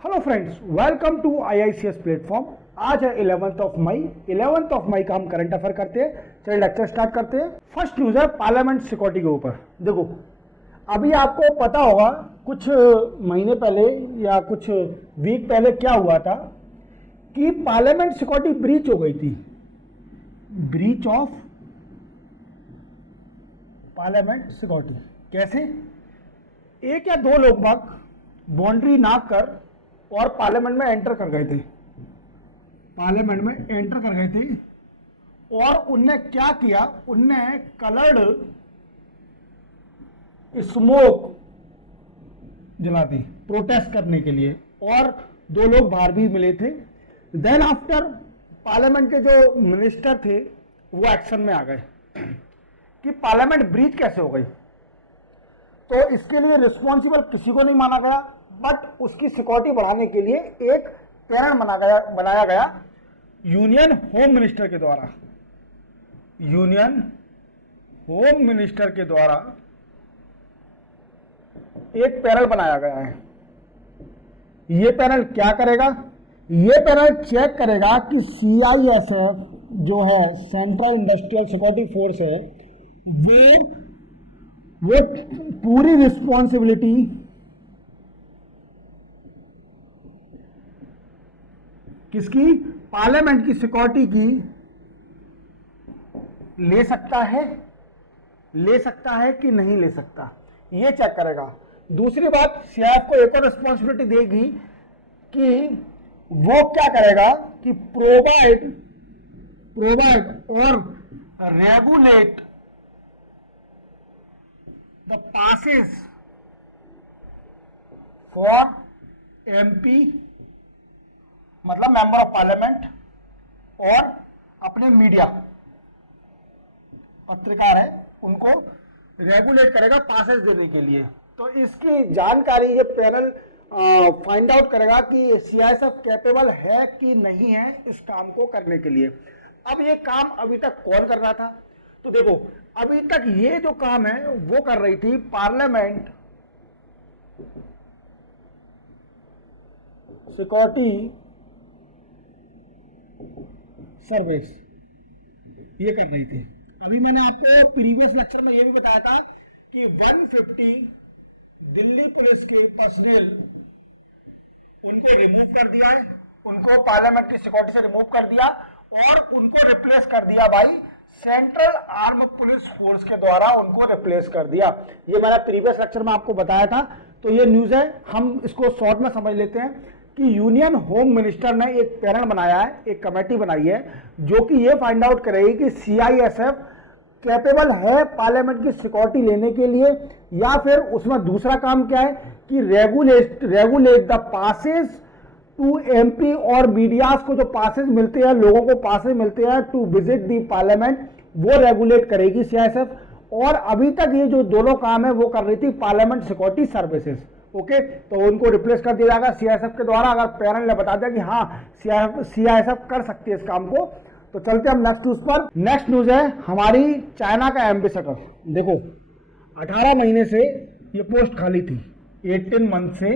Hello friends, welcome to IICS platform. आज है 11th of May. 11th of May का हम करंट अफेयर करते हैं। चलिए लेक्चर स्टार्ट करते हैं। फर्स्ट न्यूज है पार्लियामेंट सिक्योरिटी के ऊपर। देखो, अभी आपको पता होगा कुछ महीने पहले या कुछ वीक पहले क्या हुआ था कि पार्लियामेंट सिक्योरिटी ब्रीच हो गई थी। ब्रीच ऑफ पार्लियामेंट सिक्योरिटी कैसे? एक या दो लोग बाउंड्री नाप कर और पार्लियामेंट में एंटर कर गए थे। पार्लियामेंट में एंटर कर गए थे और उनने क्या किया, उनने कलर्ड स्मोक जला दी प्रोटेस्ट करने के लिए, और दो लोग बाहर भी मिले थे। देन आफ्टर पार्लियामेंट के जो मिनिस्टर थे वो एक्शन में आ गए कि पार्लियामेंट ब्रीच कैसे हो गई। तो इसके लिए रिस्पॉन्सिबल किसी को नहीं माना गया, बट उसकी सिक्योरिटी बढ़ाने के लिए एक पैनल बनाया गया यूनियन होम मिनिस्टर के द्वारा। यूनियन होम मिनिस्टर के द्वारा एक पैनल बनाया गया है। ये पैनल क्या करेगा? ये पैनल चेक करेगा कि CISF जो है, सेंट्रल इंडस्ट्रियल सिक्योरिटी फोर्स है, वो पूरी रिस्पॉन्सिबिलिटी किसकी? पार्लियामेंट की सिक्योरिटी की ले सकता है कि नहीं ले सकता, ये चेक करेगा। दूसरी बात, CISF को एक और रिस्पॉन्सिबिलिटी देगी कि वो क्या करेगा कि प्रोवाइड और regulate the passes for MP, मतलब मेंबर ऑफ पार्लियामेंट, और अपने मीडिया पत्रकार है उनको रेगुलेट करेगा पासेस देने के लिए। तो इसकी जानकारी ये पैनल फाइंड आउट करेगा कि CISF कैपेबल है कि नहीं है इस काम को करने के लिए। अब ये काम अभी तक कौन कर रहा था? तो देखो, अभी तक ये जो काम है वो कर रही थी पार्लियामेंट सिक्योरिटी सर्विस, ये कर रही थी। अभी मैंने आपको प्रीवियस लेक्चर में ये भी बताया था कि 150 दिल्ली पुलिस के पर्सनल उनको रिमूव कर दिया है, उनको पार्लियामेंट की सिक्योरिटी से रिमूव कर दिया और उनको रिप्लेस कर दिया भाई सेंट्रल आर्म पुलिस फोर्स के द्वारा, उनको रिप्लेस कर दिया। ये मैंने प्रीवियस लेक्चर में आपको बताया था। तो ये न्यूज है, हम इसको शॉर्ट में समझ लेते हैं कि यूनियन होम मिनिस्टर ने एक पैनल बनाया है, एक कमेटी बनाई है जो कि ये फाइंड आउट करेगी कि CISF कैपेबल है पार्लियामेंट की सिक्योरिटी लेने के लिए, या फिर उसमें दूसरा काम क्या है कि regulate the passes to MP और मीडियाज को जो पासेस मिलते हैं, लोगों को पासेस मिलते हैं टू विजिट दी पार्लियामेंट, वो रेगुलेट करेगी CISF। और अभी तक ये जो दोनों काम है वो कर रही थी पार्लियामेंट सिक्योरिटी सर्विसेज। ओके, तो उनको रिप्लेस कर दिया जाएगा CISF के द्वारा, अगर पैनल ने बता दिया कि हाँ CISF कर सकती है इस काम को। तो चलते हम नेक्स्ट न्यूज पर। नेक्स्ट न्यूज है हमारी चाइना का एम्बेसडर। देखो, 18 महीने से ये पोस्ट खाली थी, 18 मंथ से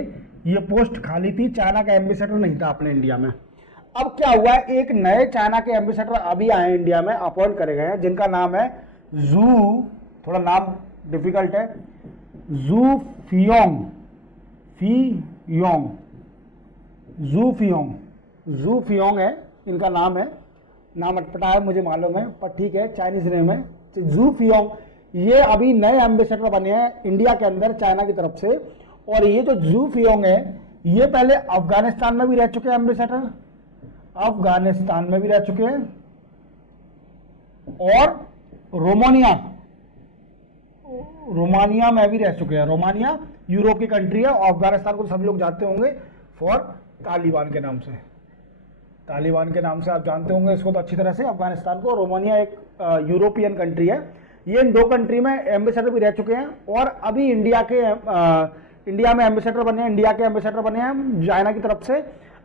ये पोस्ट खाली थी। चाइना का एम्बेसडर नहीं था अपने इंडिया में। अब क्या हुआ है, एक नए चाइना के एम्बेसडर अभी आए इंडिया में, अपॉइंट करे गए हैं, जिनका नाम है थोड़ा नाम डिफिकल्ट है, जू फियोंग है इनका नाम है। नाम अटपटा है मुझे मालूम है, पर ठीक है, चाइनीज नेम है। तो जू फियोंग ये अभी नए एम्बेसडर बने हैं इंडिया के अंदर चाइना की तरफ से। और ये जो जू फियोंग है, ये पहले अफगानिस्तान में भी रह चुके हैं एम्बेसडर, अफगानिस्तान में भी रह चुके हैं, और रोमानिया में भी रह चुके हैं। रोमानिया यूरोप की कंट्री है, और अफगानिस्तान को सब लोग जानते होंगे फॉर तालिबान के नाम से। तालिबान के नाम से आप जानते होंगे इसको तो अच्छी तरह से, अफगानिस्तान को। रोमानिया एक यूरोपियन कंट्री है। ये इन दो कंट्री में एम्बेसडर भी रह चुके हैं, और अभी इंडिया में एम्बेसडर बने हैं, इंडिया के एम्बेसडर बने हैं चाइना की तरफ से।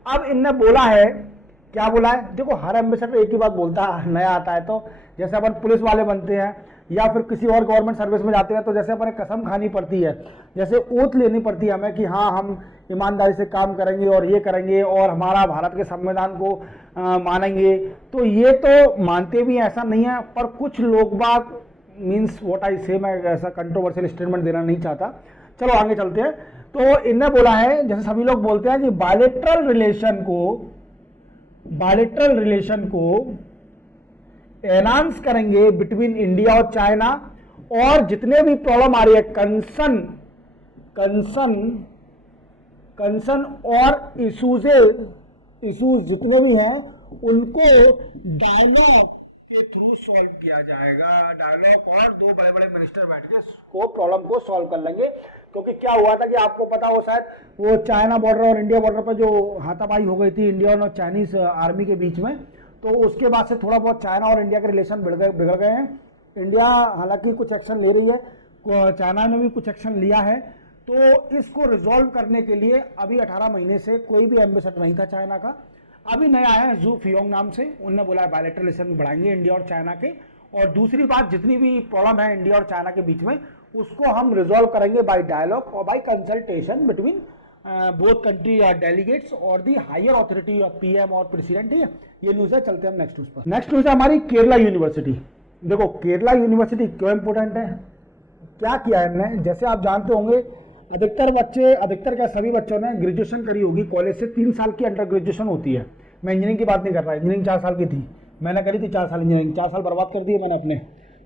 अब इनने बोला है, क्या बोला है? देखो, हर एम्बेसडर एक ही बात बोलता है, नया आता है तो। जैसे अपन पुलिस वाले बनते हैं या फिर किसी और गवर्नमेंट सर्विस में जाते हैं तो जैसे अपने कसम खानी पड़ती है, जैसे ओथ लेनी पड़ती है हमें कि हाँ हम ईमानदारी से काम करेंगे और ये करेंगे और हमारा भारत के संविधान को मानेंगे, तो ये तो मानते भी हैं, ऐसा नहीं है। पर कुछ लोग बाग मीन्स व्हाट आई से, मैं ऐसा कंट्रोवर्शियल स्टेटमेंट देना नहीं चाहता, चलो आगे चलते हैं। तो इनने बोला है, जैसे सभी लोग बोलते हैं कि बायलैटरल रिलेशन को एनहांस करेंगे बिटवीन इंडिया और चाइना, और जितने भी प्रॉब्लम आ रही है कंसर्न और इशूज जितने भी हैं उनको डायलॉग के थ्रू सॉल्व किया जाएगा। डायलॉग और दो बड़े बड़े मिनिस्टर बैठ के को प्रॉब्लम को सॉल्व कर लेंगे। क्योंकि क्या हुआ था कि आपको पता हो शायद, वो चाइना बॉर्डर और इंडिया बॉर्डर पर जो हाथापाई हो गई थी इंडियन और चाइनीज आर्मी के बीच में, तो उसके बाद से थोड़ा बहुत चाइना और इंडिया के रिलेशन बिगड़ गए हैं। इंडिया हालांकि कुछ एक्शन ले रही है, चाइना ने भी कुछ एक्शन लिया है। तो इसको रिजॉल्व करने के लिए अभी 18 महीने से कोई भी एम्बेसडर नहीं था चाइना का। अभी नया आया है जू फियोंग नाम से, उन्होंने बोला है बायलैटरल रिलेशन बढ़ाएंगे इंडिया और चाइना के। और दूसरी बात, जितनी भी प्रॉब्लम है इंडिया और चाइना के बीच में उसको हम रिजॉल्व करेंगे बाय डायलॉग और by consultation between both country delegates और the higher authority of PM और प्रेसिडेंट। ठीक है, ये न्यूज है। चलते हैं हम नेक्स्ट न्यूज पर। नेक्स्ट न्यूज है हमारी केरला यूनिवर्सिटी। देखो केरला यूनिवर्सिटी क्यों इंपोर्टेंट है, क्या किया है इन्होंने। जैसे आप जानते होंगे अधिकतर क्या सभी बच्चों ने ग्रेजुएशन करी होगी कॉलेज से। 3 साल की अंडर ग्रेजुएशन होती है। मैं इंजीनियरिंग की बात नहीं कर रहा, इंजीनियरिंग 4 साल की थी, मैंने करी थी 4 साल इंजीनियरिंग, 4 साल बर्बाद कर दिए मैंने अपने।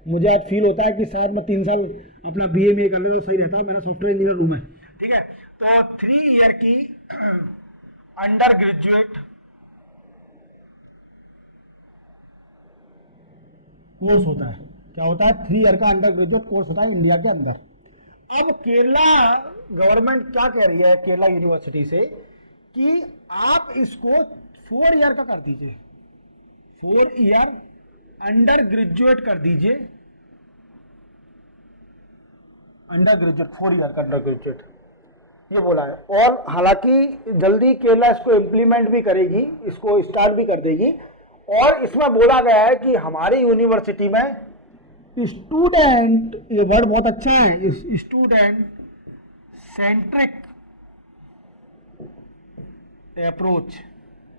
मुझे आज फील होता है कि शायद मैं 3 साल अपना BA कर लेता तो सही रहता। मैंने सॉफ्टवेयर इंजीनियर हूं मैं, ठीक है। तो 3 ईयर की अंडर ग्रेजुएट कोर्स होता है। क्या होता है? 3 ईयर का अंडर ग्रेजुएट कोर्स होता है इंडिया के अंदर। अब केरला गवर्नमेंट क्या कह रही है केरला यूनिवर्सिटी से कि आप इसको 4 ईयर का कर दीजिए, 4 ईयर अंडर ग्रेजुएट कर दीजिए, अंडर ग्रेजुएट 4 ईयर का अंडर ग्रेजुएट, ये बोला है। और हालांकि जल्दी केरला इसको इम्प्लीमेंट भी करेगी, इसको स्टार्ट भी कर देगी। और इसमें बोला गया है कि हमारी यूनिवर्सिटी में स्टूडेंट, ये वर्ड बहुत अच्छा है, स्टूडेंट सेंट्रिक अप्रोच।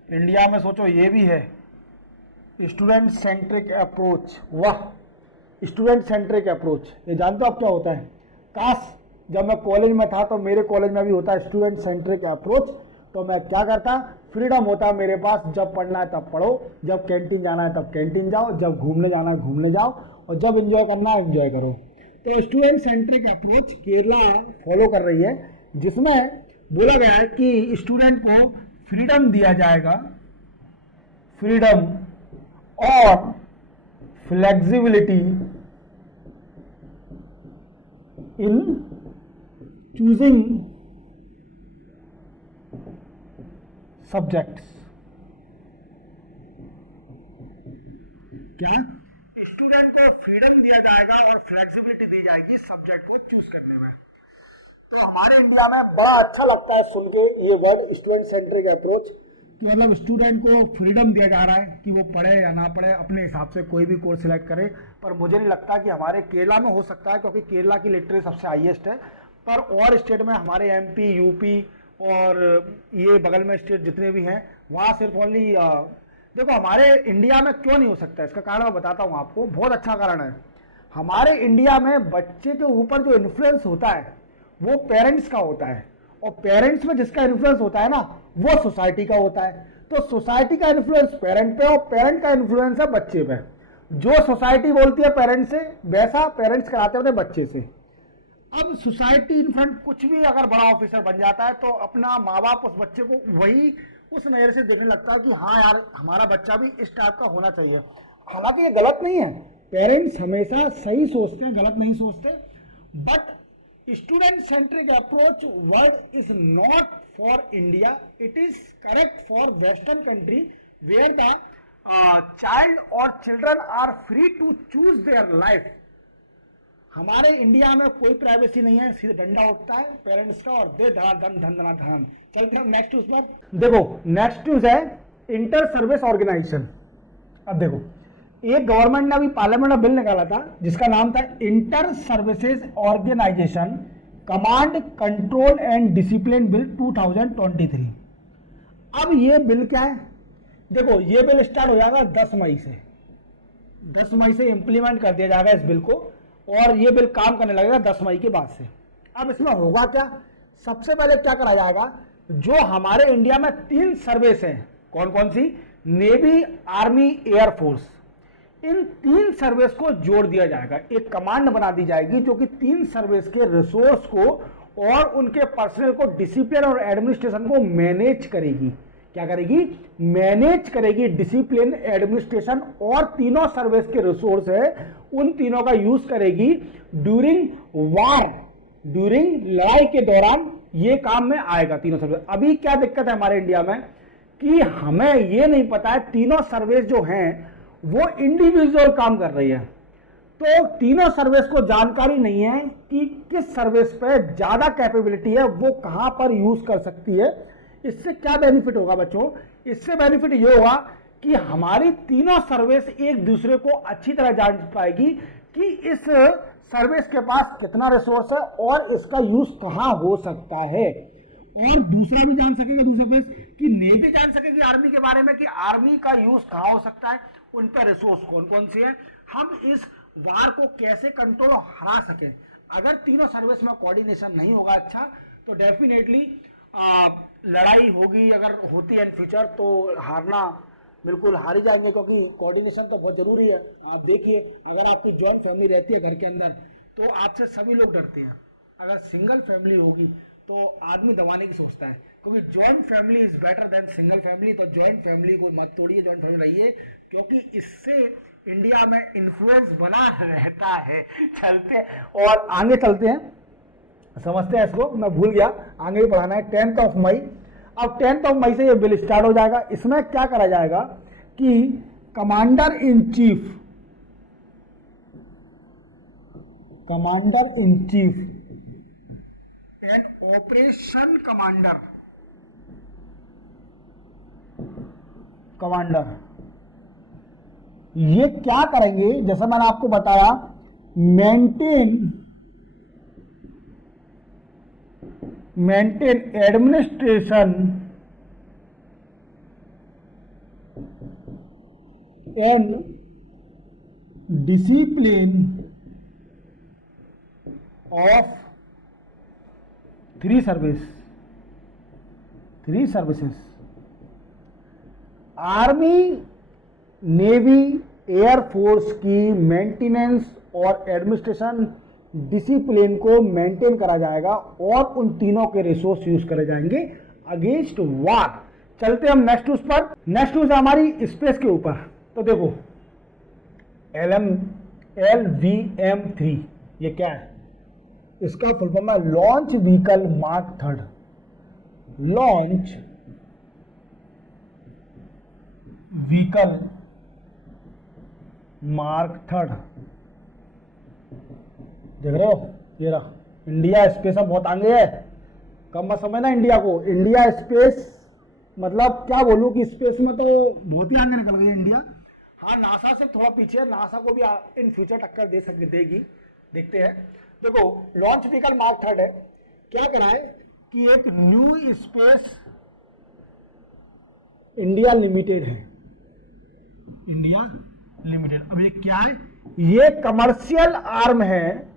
इंडिया में सोचो ये भी है स्टूडेंट सेंट्रिक अप्रोच। वाह, स्टूडेंट सेंट्रिक अप्रोच, ये जानते हो आप क्या होता है? काश जब मैं कॉलेज में था तो मेरे कॉलेज में भी होता है स्टूडेंट सेंट्रिक अप्रोच। तो मैं क्या करता, फ्रीडम होता है मेरे पास, जब पढ़ना है तब पढ़ो, जब कैंटीन जाना है तब कैंटीन जाओ, जब घूमने जाना है घूमने जाओ, और जब एंजॉय करना है एंजॉय करो। तो student centric approach Kerala follow कर रही है, जिसमें बोला गया है कि स्टूडेंट को फ्रीडम दिया जाएगा, फ्रीडम और फ्लेक्सिबिलिटी इन चूजिंग सब्जेक्ट्स। क्या? स्टूडेंट को फ्रीडम दिया जाएगा और फ्लेक्सिबिलिटी दी जाएगी सब्जेक्ट को चूज करने में। तो हमारे इंडिया में बड़ा अच्छा लगता है सुन के ये वर्ड स्टूडेंट सेंट्रिक अप्रोच, कि मतलब स्टूडेंट को फ्रीडम दिया जा रहा है कि वो पढ़े या ना पढ़े, अपने हिसाब से कोई भी कोर्स सिलेक्ट करे। पर मुझे नहीं लगता कि हमारे केरला में हो सकता है, क्योंकि केरला की लिटरेसी सबसे हाईएस्ट है। पर और स्टेट में हमारे MP, UP और ये बगल में स्टेट जितने भी हैं वहाँ सिर्फ ओनली देखो हमारे इंडिया में क्यों नहीं हो सकता, इसका कारण मैं बताता हूँ आपको। बहुत अच्छा कारण है। हमारे इंडिया में बच्चे के ऊपर जो इन्फ्लुएंस होता है वो पेरेंट्स का होता है, और पेरेंट्स में जिसका इन्फ्लुएंस होता है ना वो सोसाइटी का होता है। तो सोसाइटी का इन्फ्लुएंस पेरेंट पे और पेरेंट का इन्फ्लुएंस है बच्चे पे। जो सोसाइटी बोलती है पेरेंट्स से, वैसा पेरेंट्स कराते होते बच्चे से। अब सोसाइटी इन फ्रंट कुछ भी अगर बड़ा ऑफिसर बन जाता है तो अपना माँ बाप उस बच्चे को वही उस नजर से देखने लगता है कि हाँ यार हमारा बच्चा भी इस टाइप का होना चाहिए। हालांकि ये गलत नहीं है, पेरेंट्स हमेशा सही सोचते हैं, गलत नहीं सोचते। But student centric approach word is not for India, it is correct for western country where the child और children are free to choose their life. हमारे इंडिया में कोई प्राइवेसी नहीं है, सीधे डंडा उठता है पेरेंट्स का और दे धन धन धन धन धन। चलते हैं नेक्स्ट न्यूज पर। देखो नेक्स्ट न्यूज है इंटर सर्विस ऑर्गेनाइजेशन। अब देखो एक गवर्नमेंट ने अभी पार्लियामेंट में बिल निकाला था जिसका नाम था inter services organisation command control and discipline bill 2023। अब ये बिल क्या है, देखो ये बिल स्टार्ट हो जाएगा 10 मई से, 10 मई से इंप्लीमेंट कर दिया जाएगा इस बिल को, और ये बिल काम करने लगेगा 10 मई के बाद से। अब इसमें होगा क्या, सबसे पहले क्या करा जाएगा, जो हमारे इंडिया में 3 सर्विस हैं, कौन कौन सी, नेवी, आर्मी, एयरफोर्स, इन 3 सर्विस को जोड़ दिया जाएगा, एक कमांड बना दी जाएगी जो कि 3 सर्विस के रिसोर्स को और उनके पर्सनल को, डिसिप्लिन और एडमिनिस्ट्रेशन को मैनेज करेगी। क्या करेगी, मैनेज करेगी, डिसिप्लिन, एडमिनिस्ट्रेशन, और तीनों सर्विस के रिसोर्स है उन तीनों का यूज करेगी ड्यूरिंग वार, ड्यूरिंग लड़ाई के दौरान ये काम में आएगा तीनों सर्विस। अभी क्या दिक्कत है हमारे इंडिया में कि हमें ये नहीं पता है, तीनों सर्विस जो हैं वो इंडिविजुअल काम कर रही है, तो तीनों सर्विस को जानकारी नहीं है कि किस सर्विस पे ज्यादा कैपेबिलिटी है, वो कहां पर यूज कर सकती है। इससे क्या बेनिफिट होगा बच्चों, इससे बेनिफिट ये होगा कि हमारी तीनों सर्विस एक दूसरे को अच्छी तरह जान पाएगी कि इस सर्विस के पास कितना रिसोर्स है और इसका यूज कहां हो सकता है। और दूसरा भी जान सकेगा, दूसरा फेस कि नेवी जान सकेगी आर्मी के बारे में कि आर्मी का यूज कहां हो सकता है, उन पर रिसोर्स कौन कौन सी है, हम इस वार को कैसे कंट्रोल हरा सके। अगर तीनों सर्विस में कोऑर्डिनेशन नहीं होगा अच्छा, तो डेफिनेटली लड़ाई होगी, अगर होती है इन फ्यूचर तो हारना, बिल्कुल हार ही जाएंगे, क्योंकि कोऑर्डिनेशन तो बहुत जरूरी है। आप देखिए, अगर आपकी जॉइंट फैमिली रहती है घर के अंदर तो आपसे सभी लोग डरते हैं, अगर सिंगल फैमिली होगी तो आदमी दबाने की सोचता है, क्योंकि joint family is better than single family. तो जॉइंट फैमिली को मत तोड़िए, जॉइंट फैमिली रहिए, क्योंकि इससे इंडिया में इन्फ्लुएंस बना रहता है। चलते और आगे चलते हैं, समझते हैं इसको, मैं भूल गया, आगे भी पढ़ाना है। 10 मई, अब 10 मई से ये बिल स्टार्ट हो जाएगा। इसमें क्या करा जाएगा कि commander in cheap and operation commander ये क्या करेंगे, जैसा मैंने आपको बताया, maintain administration and discipline of 3 services, army, navy, air force की मेंटेनेंस और एडमिनिस्ट्रेशन, डिसिप्लिन को मेंटेन करा जाएगा और उन तीनों के रिसोर्स यूज करे जाएंगे अगेंस्ट वार। चलते हम नेक्स्ट न्यूज पर। नेक्स्ट न्यूज है हमारी स्पेस के ऊपर। तो देखो LVM-3 ये क्या है, इसका फुल फॉर्म है launch vehicle mark 3, launch vehicle mark 3। देख रहे हो, ये रहा, इंडिया स्पेस में बहुत आगे है, कम मत समझना इंडिया को। इंडिया स्पेस मतलब क्या बोलूं कि स्पेस में तो बहुत ही आगे निकल गई इंडिया। हाँ, नासा से थोड़ा पीछे है, नासा को भी इन फ्यूचर टक्कर देगी, देखते हैं। देखो लॉन्च व्हीकल मार्क 3 है, क्या करा है कि एक न्यू स्पेस इंडिया लिमिटेड है, इंडिया लिमिटेड। अब ये क्या है, ये कमर्शियल आर्म है,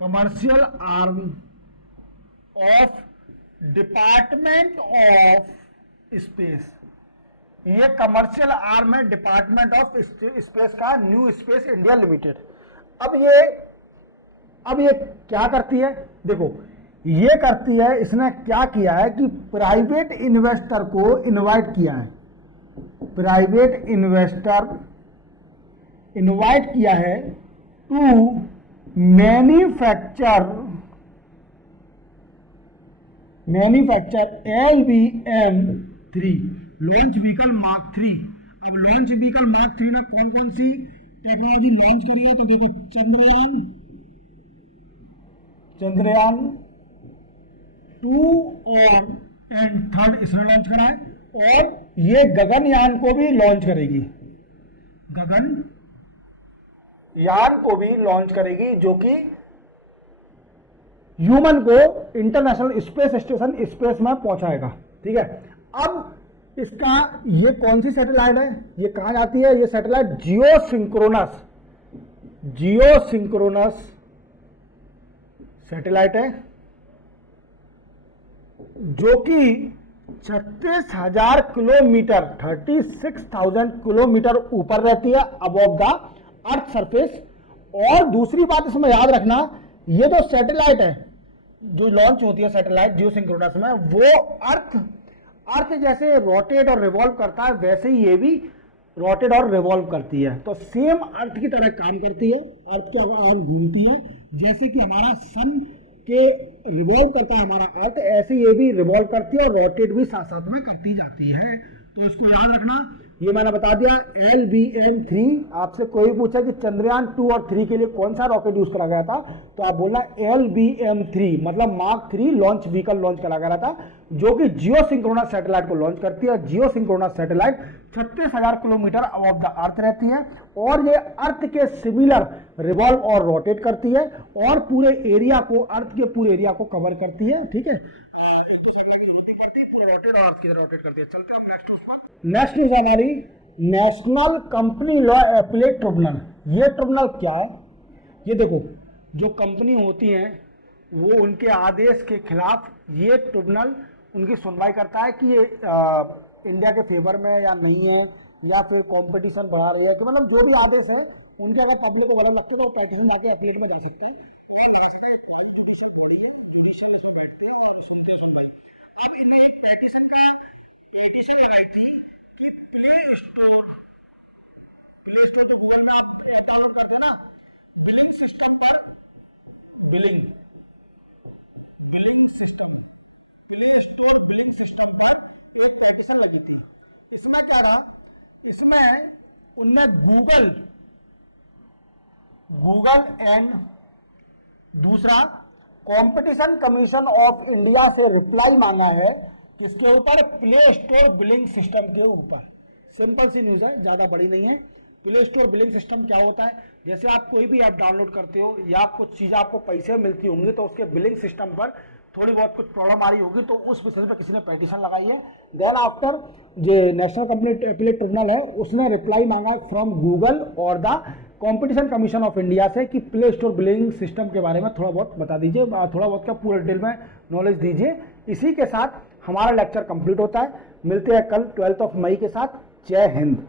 commercial arm of department of space. ये कमर्शियल आर्म है डिपार्टमेंट ऑफ स्पेस का, न्यू स्पेस इंडिया लिमिटेड। अब ये क्या करती है, देखो ये करती है, इसने क्या किया है कि प्राइवेट इन्वेस्टर को इनवाइट किया है, प्राइवेट इन्वेस्टर इनवाइट किया है to manufacture LVM-3 launch vehicle mark 3। अब लॉन्च व्हीकल मार्क 3 में कौन कौन सी टेक्नोलॉजी लॉन्च करी है, तो देखो चंद्रयान 2 और 3 इसने लॉन्च करा है, और ये गगनयान को भी लॉन्च करेगी, गगनयान को भी लॉन्च करेगी, जो कि ह्यूमन को इंटरनेशनल स्पेस स्टेशन स्पेस में पहुंचाएगा। ठीक है, अब इसका ये कौन सी सैटेलाइट है, ये कहां जाती है, ये सैटेलाइट जियोसिंक्रोनस सैटेलाइट है, जो कि 36,000 किलोमीटर 36,000 किलोमीटर ऊपर रहती है अबव द अर्थ सरफेस। और दूसरी बात इसमें याद रखना, ये जो सैटेलाइट है जो लॉन्च होती है सैटेलाइट जियोसिंक्रोनस में, वो अर्थ जैसे रोटेट और रिवॉल्व करता है, वैसे ही ये भी रोटेट और रिवॉल्व करती है। तो सेम अर्थ की तरह काम करती है, अर्थ के अराउंड घूमती है, जैसे कि हमारा सन के रिवॉल्व करता है हमारा अर्थ, ऐसे ये भी रिवॉल्व करती है और रोटेट भी साथ साथ में करती जाती है। तो इसको याद रखना, ये मैंने बता दिया। LBM-3, आपसे कोई पूछा कि चंद्रयान 2 और 3 के लिए कौन सा रॉकेट यूज करा गया था, तो आप बोलना LBM-3, मतलब मार्क 3 लॉन्च व्हीकल लॉन्च करा गया था, जो कि जियोसिंक्रोनस सैटेलाइट को लॉन्च करती है। Geosynchronous satellite 36,000 kilometre above the earth रहती है और ये अर्थ के सिमिलर रिवॉल्व और रोटेट करती है और पूरे एरिया को, अर्थ के पूरे एरिया को कवर करती है। ठीक है, रोटेट करती है। चलते हैं नेक्स्ट न्यूज हमारी, national company law appellate tribunal. ये ट्रिब्यूनल क्या है, ये देखो, जो कंपनी होती हैं वो उनके आदेश के खिलाफ ये ट्रिब्यूनल उनकी सुनवाई करता है कि ये इंडिया के फेवर में या नहीं है, या फिर कंपटीशन बढ़ा रही है, कि मतलब जो भी आदेश है उनके अगर पब्लिक को गलत लगता है तो पैटिशन लाके एपीलेट में जा सकते हैं। अब इन्हें एक पेटिशन लगाई थी कि प्ले स्टोर तो गूगल में आप डाउनलोड करते हैं ना, बिलिंग सिस्टम पर billing system, play store billing system पर एक पेटिशन लगी थी। इसमें क्या रहा, इसमें उनने गूगल एंड दूसरा कंपटीशन कमीशन ऑफ इंडिया से रिप्लाई मांगा है, किसके ऊपर, प्ले स्टोर बिलिंग सिस्टम के ऊपर। सिंपल सी न्यूज है, ज्यादा बड़ी नहीं है। प्ले स्टोर बिलिंग सिस्टम क्या होता है, जैसे आप कोई भी ऐप डाउनलोड करते हो या कुछ चीज़ आपको पैसे मिलती होंगी, तो उसके बिलिंग सिस्टम पर थोड़ी बहुत कुछ प्रॉब्लम आ रही होगी, तो उस विषय पर किसी ने पेटिशन लगाई है। देन आफ्टर जो नेशनल कंपनी एपीलेट ट्रिब्यूनल है, उसने रिप्लाई मांगा फ्रॉम गूगल और the competition commission of India से कि प्ले स्टोर बिलिंग सिस्टम के बारे में थोड़ा बहुत बता दीजिए, थोड़ा बहुत क्या पूरा डिटेल में नॉलेज दीजिए। इसी के साथ हमारा लेक्चर कंप्लीट होता है। मिलते हैं कल 12 मई के साथ। जय हिंद।